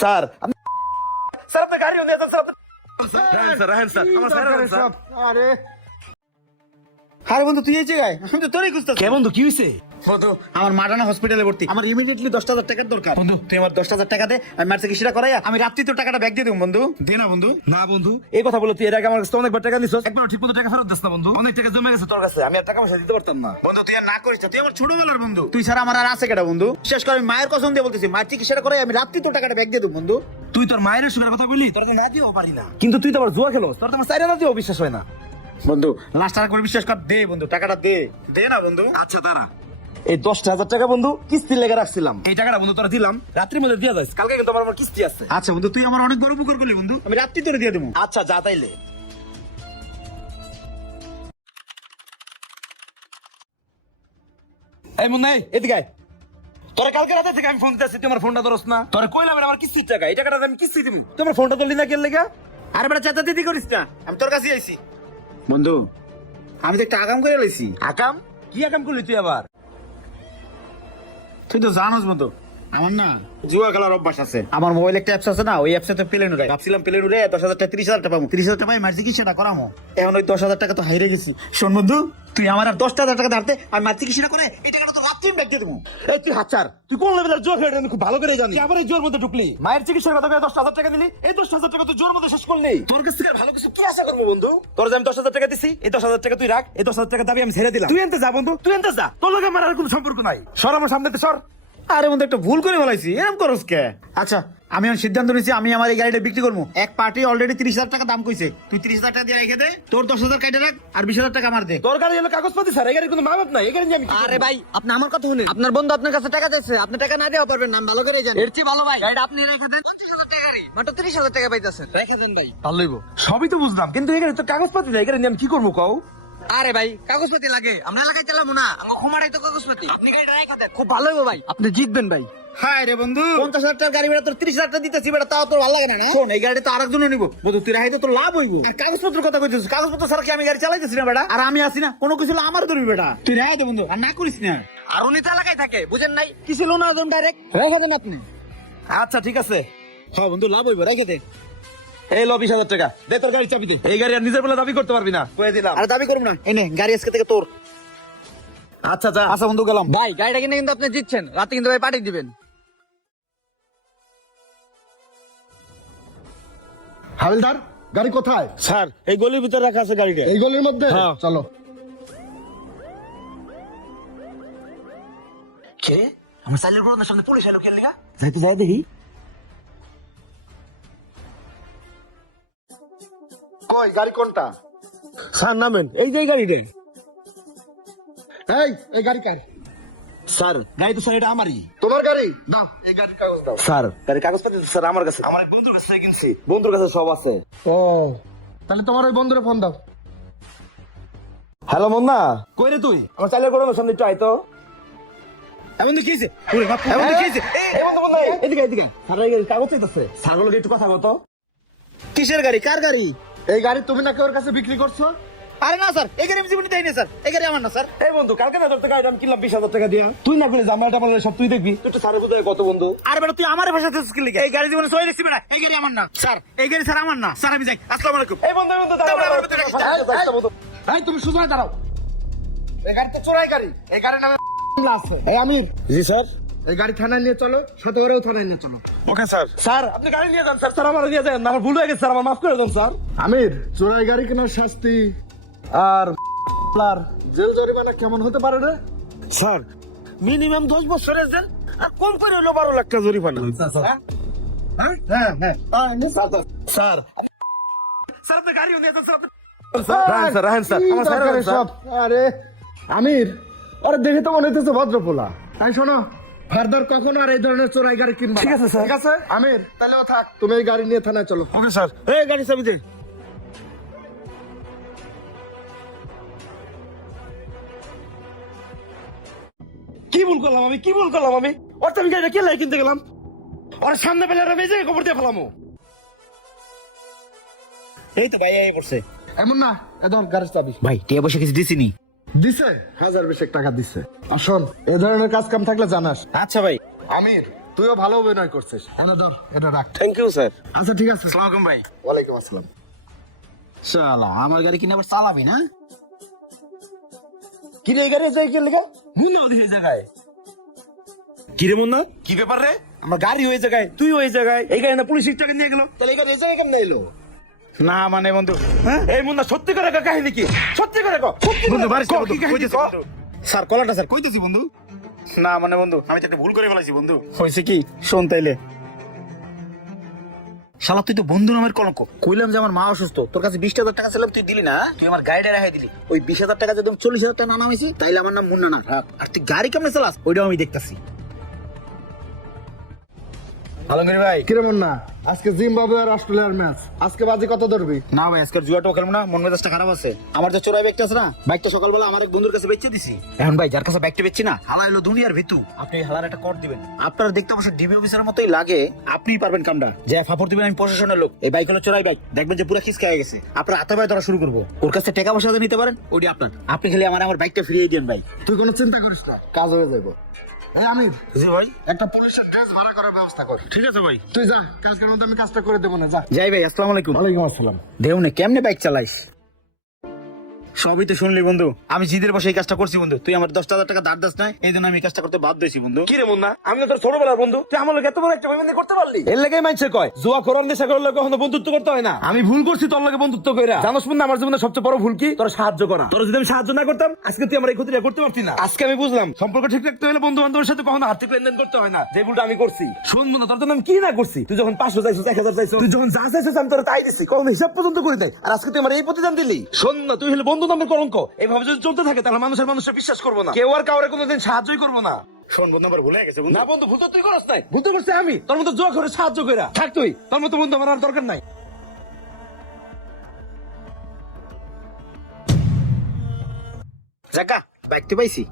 Sir sir আপনার গাড়ি নিয়ে যান স্যার রাহেন স্যার আমার স্যার আরে আরে বন্ধু তুই এই জায়গায় আমি তো তোরই খুঁজতেছি। কে বন্ধু কি হইছে? বন্ধু আমার মারানা হসপিটালে ভর্তি, আমার ইমিডিয়েটলি 10,000 টাকার দরকার। বন্ধু তুই আমার 10,000 টাকা দে, আমি মার চিকিৎসা করাইয়া আমি রাত্রি তোর টাকাটা ব্যাক দিয়ে দেবো। বন্ধু দে না বন্ধু। না বন্ধু এই কথা বলো, তুই এর আগে আমার কাছে অনেকবার টাকা দিছস, একবার ঠিকমতো টাকা ফেরত দিস না বন্ধু। অনেক টাকা জমে গেছে তোর কাছে, আমি আর টাকা পয়সা দিতে পারতাম না। বন্ধু তুই আর না করিস না, তুই আমার ছোটবেলার বন্ধু, তুই ছাড়া আমার আর আছে কেটা বন্ধু। বিশেষ করে আমি মায়ের কসম দিয়ে বলতেছি, মায়ের চিকিৎসা করাই আমি রাত্রি তোর টাকাটা ব্যাক দিয়ে দেবো বন্ধু। তুই তোর মায়ের সুখের কথা বললি, তোর তো না দিয়েও পারি না, কিন্তু তুই তো আবার জুয়া খেলোস, তোর তো আমার চাইরা না দিয়েও বিশ্বাস হয় না। বন্ধু লাস্ট টাকা করে বিশ্বাস কর, দে বন্ধু টাকাটা দে। দে না বন্ধু। আচ্ছা দাঁড়া, এই 10,000 টাকা বন্ধু কিস্তি লেগে রাখছিলাম, এই টাকাটা বন্ধু তোরা দিলাম, রাত্রির মধ্যে দিয়ে যাস, কালকে কিন্তু আমার কিস্তি আছে। আচ্ছা বন্ধু তুই আমার অনেক বড় উপকার করলি বন্ধু, আমি রাত্রি তোরে দিয়ে দেবো। আচ্ছা যা তাইলে। এই মুন্না এদিকে আয়। তোরা কালকে রাতে থেকে আমি ফোন দিতেছি, তুই আমার ফোনটা ধরস না। তোরা কইলাম আমার কিস্তির টাকা, এই টাকাটা আমি কিস্তি দিব, তোমার ফোনটা ধরলি না কেন লেগা? আরে বেটা চেতা দিদি করিস না, আমি তোর কাছে আইছি। বন্ধু আমি তো একটা আগাম করে লাইছি। আকাম? কি আকাম করলি তুই আবার? তুই তো জানোস বন্ধু আমার না জুয়া খেলার অভ্যাস আছে। আমার মোবাইল একটা অ্যাপস আছে না, ওই অ্যাপসে তো প্লেন উড়াই, ভাবছিলাম প্লেন উড়ে 10,000 টাকা 30,000 টাকা পাবো, 30,000 টাকা পাই মার চিকিৎসাটা করামো। এখন ওই 10,000 টাকা তো হাইরে গেছি। শোন বন্ধু তুই আমার আর 10,000 টাকা ধারতে আর মার চিকিৎসাটা করে এই টাকাটা তো রাত্রি ব্যাগ দিয়ে দেবো। এই তুই হাচার, তুই কোন লেভেলের জোর খেলে আমি খুব ভালো করে জানি। তুই আবার এই জোর মধ্যে ঢুকলি, মায়ের চিকিৎসার কথা কয়ে 10,000 টাকা দিলি, এই 10,000 টাকা তুই জোর মধ্যে শেষ করলি। তোর কাছ থেকে আর ভালো কিছু কি আশা করবো বন্ধু? তোর যে আমি 10,000 টাকা দিছি, এই 10,000 টাকা তুই রাখ, এই 10,000 টাকা দাবি আমি ছেড়ে দিলাম। তুই এনতে যা বন্ধু, তুই এনতে যা, তোর লগে আমার আর কোনো সম্পর্ক নাই। সর আমার সামনে থেকে সর। আরে বন্ধু একটা ভুল করে ফেলাইছি, এরকম করস কে? আচ্ছা আমি এখন সিদ্ধান্ত নিয়েছি, আমি আমার এই গাড়িটা বিক্রি করবো। এক পার্টি অলরেডি 30,000 টাকা দাম কইছে, তুই 30,000 টাকা দিয়ে রেখে দে, তোর 10,000 কেটে রাখ আর 20,000 টাকা আমার দে। তোর গাড়ি হলো কাগজপাতি স্যার, এই গাড়ির কোনো মা বাপ নাই, এই গাড়ি নিয়ে আমি কি আরে করবো? ভাই আপনি আমার কথা শুনুন, আপনার বন্ধু আপনার কাছে টাকা দিয়েছে, আপনি টাকা না দেওয়া পারবেন না, আমি ভালো করেই জানি। এর চেয়ে ভালো ভাই গাড়িটা আপনি রেখে দেন, 50,000 টাকা গাড়ি মাত্র 30,000 টাকা পাইতেছেন, রেখে দেন ভাই, ভালো হইব। সবই তো বুঝলাম, কিন্তু এই গাড়ি তো কাগজপাতি নাই, এই গাড়ি নিয়ে আমি কি করবো কও? আরে ভাই কাগজপাতি লাগে, আমরা এলাকায় চালাবো না, আমার ক্ষমাটাই তো কাগজপাতি, আপনি গাড়িটা রেখে দেন, খুব ভালো হইব ভাই, আপনি জিতবেন ভাই। হায় রে বন্ধু 50,000 টাকার গাড়ি বেড়া তোর 30,000 টাকা দিতেছি বেড়া, তাও তোর ভালো লাগে না? শোন এই গাড়ি তো আরেকজন নিব বন্ধু, তুই রাখাই তো তোর লাভ হইব। আর কাগজপত্র কথা কইছিস, কাগজপত্র ছাড়া কি আমি গাড়ি চালাইতেছি না বেটা? আর আমি আসি না, কোনো কিছু হলে আমার ধরবি বেটা, তুই রাখাই দে বন্ধু আর না করিস না। আর উনি তো এলাকায় থাকে বুঝেন নাই, কিছু লোন একদম ডাইরেক্ট রেখে দেন আপনি। আচ্ছা ঠিক আছে, হ্যাঁ বন্ধু লাভ হইব, রেখে দে। এই ল 20,000 টাকা দে, তোর গাড়ি চাবি দে। এই গাড়ি আর নিজের বলে দাবি করতে পারবি না, কয়ে দিলাম। আর দাবি করব না, এই নে গাড়ি আজকে থেকে তোর। আচ্ছা যা। আচ্ছা বন্ধু গেলাম। ভাই গাড়িটা কিনে কিন্তু আপনি জিতছেন, রাতে কিন্তু ভাই পাঠিয়ে দিবেন। হাবিলদার গাড়ি কোথায়? স্যার এই গলির ভিতরে রাখা আছে গাড়িটা। এই গলির মধ্যে? হ্যাঁ। চলো। কে? আমার সাইলের বড় সামনে পুলিশ এলো কেন লাগা? যাইতে যাই দেখি। কই গাড়ি কোনটা? স্যার নামেন, এই যে এই গাড়িটা। এই গাড়ি কার? স্যার গাড়ি তো স্যার এটা আমারই। তোমার গাড়ি? না, এই গাড়ির কাগজ দাও। স্যার গাড়ির কাগজপত্র তো স্যার আমার কাছে, আমার এক বন্ধুর কাছে কিনছি, বন্ধুর কাছে সব আছে। ও তাহলে তোমার ওই বন্ধুরে ফোন দাও। হ্যালো মুন্না, কই রে তুই? আমার সাইলের বড় সামনে একটু আয় তো। এই বন্ধু কি হইছে? ওরে বাপ, এই বন্ধু কি হইছে? এই বন্ধু বন্ধু এদিকে এদিকে। স্যার এই গাড়ির কাগজ চাইতেছে, স্যারগুলোকে একটু কথা বলতো। কিসের গাড়ি, কার গাড়ি? এই গাড়ি তুমি নাকি ওর কাছে বিক্রি করছো? আরে না স্যার, এই গাড়ি আমি জীবনে দেই না স্যার, এই গাড়ি আমার না স্যার। এই বন্ধু কালকে না তোর গাড়িটা আমি কিনলাম 20,000 টাকা দিয়া, তুই না করে জামাটা বললে সব তুই দেখবি, তুই তো স্যারের বুঝায় কত বন্ধু। আরে বেটা তুই আমার ভাষাতে স্কিল লিখে, এই গাড়ি জীবনে সই দেখছিস না, এই গাড়ি আমার না স্যার, এই গাড়ি স্যার আমার না স্যার, আমি যাই। আসসালামু আলাইকুম। এই বন্ধু দাঁড়াও। এই তুমি সুযোগ দাঁড়াও। এই গাড়ি তো চোরাই গাড়ি, এই গাড়ির নামে আছে। এই আমির, জি স্যার। এই গাড়ি থানায় নিয়ে চলো, সাথে ওরেও থানায় নিয়ে চলো। Okay sir. স্যার আপনি গাড়ি নিয়ে যান স্যার, স্যার আমার নিয়ে যান, আমার ভুল হয়ে গেছে স্যার, আমার মাফ করে দেন স্যার। আমির, চোরাই গাড়ি কেনার শাস্তি আর জেল জরিমানা কেমন হতে পারে রে? স্যার মিনিমাম 10 বছরের জেল, আর কম করে হলো 12 লাখ টাকা জরিমানা। হ্যাঁ হ্যাঁ হ্যাঁ স্যার স্যার আপনি গাড়ি নিয়ে যান স্যার, রাহেন স্যার কি আমার স্যার দরকার এসব? আরে আমির, আরে দেখে তো মনে হইতেছে ভদ্রপোলা। তাই শোনো, ফার্দার কখনো আর এই ধরনের চোরাই গাড়ি কিনবা না। ঠিক আছে, স্যার। ঠিক আছে আমির, তাহলে ও থাক, তুমি এই গাড়ি নিয়ে থানায় চলো। Okay sir. এই গাড়ি চাবি দে। কি ভুল করলাম আমি, কি ভুল করলাম আমি? ওর তো আমি গাড়িটা কে কিনতে গেলাম, ওর সামনে পেলে আর বেজে খবর দিয়ে ফেলামো। এই তো ভাই এই পড়ছে। এমন না, এদন গাড়ির চাবি। ভাই টিয়া বসে কিছু দিছিনি? দিছে, 1000 টাকা দিছে। আর শোন, এ ধরনের কাজ কাম থাকলে জানাস। আচ্ছা ভাই। আমির, তুইও ভালো অভিনয় করছিস। এটা ধর, এটা রাখ। Thank you sir. আচ্ছা ঠিক আছে। আসসালামু আলাইকুম ভাই। ওয়ালাইকুম আসসালাম। শালা আমার গাড়ি কিনে আবার চালাবি না? কি রে এই গাড়ি যাই কি লেগা মুন্না ওই জায়গায় কি রে মুন্না কি ব্যাপার রে আমার গাড়ি ওই জায়গায় তুই ওই জায়গায় এই গাড়ি না পুলিশ টাকা নিয়ে গেল তাহলে এই গাড়ি এই জায়গায় কেন এলো না মানে বন্ধু, হ্যাঁ এই মুন্না সত্যি করে কও কাহিনী কি সত্যি করে কও বন্ধু বাড়িতে কও, বন্ধু কি কাহিনী কইতেছি কও? বন্ধু। স্যার কলাটা স্যার কইতেছি বন্ধু। না মানে বন্ধু আমি তো একটা ভুল করে ফেলাইছি বন্ধু। হয়েছে কি শোন তাইলে। শালা তুই তো বন্ধু নামের কলঙ্ক। কইলাম যে আমার মা অসুস্থ, তোর কাছে 20,000 টাকা ছিলাম, তুই দিলি না। তুই আমার গাড়িটা রেহাই দিলি। ওই 20,000 টাকা যদি 40,000 টাকা না নামাইছি তাইলে আমার নাম মুন্না না। আর তুই গাড়ি কেমনে চালাস ওইটাও আমি দেখতাছি। আলমগীর ভাই। কিরে মুন্না, আজকে জিম্বাবুয়ে আর অস্ট্রেলিয়ার ম্যাচ, আজকে বাজি কত ধরবি? না ভাই আজকে জুয়াটাও খেলবো না, মন মেজাজটা খারাপ আছে। আমার যে চোরাই ব্যাগটা আছে না, বাইকটা সকালবেলা আমার এক বন্ধুর কাছে বেচে দিছি। এখন ভাই যার কাছে বাইকটা বেচছি না, হালা হলো দুনিয়ার ভিতু। আপনি হালার একটা কর দিবেন। আপনারা দেখতে অবশ্য ডিবি অফিসারের মতোই লাগে, আপনিই পারবেন কামটা। যে ফাপড় দিবেন আমি প্রশাসনের লোক। এই বাইক হলো চোরাই বাইক, দেখবেন যে পুরো খিস খেয়ে গেছে। আপনার হাতে পায়ে ধরা শুরু করবো। ওর কাছে টাকা পয়সা নিতে পারেন, ওইটি আপনার। আপনি খালি আমার বাইকটা ফিরিয়ে দিন ভাই। তুই কোনো চিন্তা করিস না, কাজ হয়ে যাবো। এই আমির, জি ভাই। একটা পুলিশের ড্রেস ভাড়া করার ব্যবস্থা কর। ঠিক আছে ভাই। তুই যা, কালকের মধ্যে আমি কাজটা করে দেবো না, যা। যাই ভাই, আসসালামু আলাইকুম। ওয়ালাইকুম আসসালাম। দেউনে কেমনে বাইক চালাইস? সবই তো শুনলি বন্ধু, আমি জিদের বসে এই কাজটা করছি বন্ধু। তুই আমার 10,000 টাকা ধার দাস নাই, এই জন্য আমি এই কাজটা করতে বাধ্য হয়েছি বন্ধু। কি রে মুন্না আমি না তোর ছোটবেলার বন্ধু তুই আমার লোক এত বড় একটা বেমানি করতে পারলি এর লাগেই মাইনছে কয় জুয়া করার নেশা করলে কখনো বন্ধুত্ব করতে হয় না আমি ভুল করছি তোর লগে বন্ধুত্ব কইরা জানোস মুন্না আমার জীবনে সবচেয়ে বড় ভুল কি তোর সাহায্য করা তোর যদি আমি সাহায্য না করতাম আজকে তুই আমার এই ক্ষতিটা করতে পারতি না আজকে আমি বুঝলাম সম্পর্ক ঠিক রাখতে হলে বন্ধু বান্ধবের সাথে কখনো হাতে লেনদেন করতে হয় না যে ভুলটা আমি করছি শোন মুন্না তোর জন্য আমি কি না করছি তুই যখন 500 চাইছিস 1000 চাইছিস তুই যখন যা চাইছিস আমি তোর তাই দিছি কখনো হিসাব পর্যন্ত করি নাই আর আজকে তুই আমার এই প্রতিদান দিলি শোন না তুই হলে বন্ধু নামের কলঙ্ক এইভাবে যদি চলতে থাকে তাহলে মানুষের বিশ্বাস করবো না কেউ আর কাউরে কোনোদিন সাহায্যই করবো না শোন বন্ধু, আমার ভুলে গেছে বন্ধু। না বন্ধু ভুল তো তুই করস নাই ভুল তো করছিস আমি তোর মতো জোয়া করে সাহায্য কইরা থাক তুই তোর মতো বন্ধু আমার আর দরকার নাই জাগা বাইকটা পাইছি।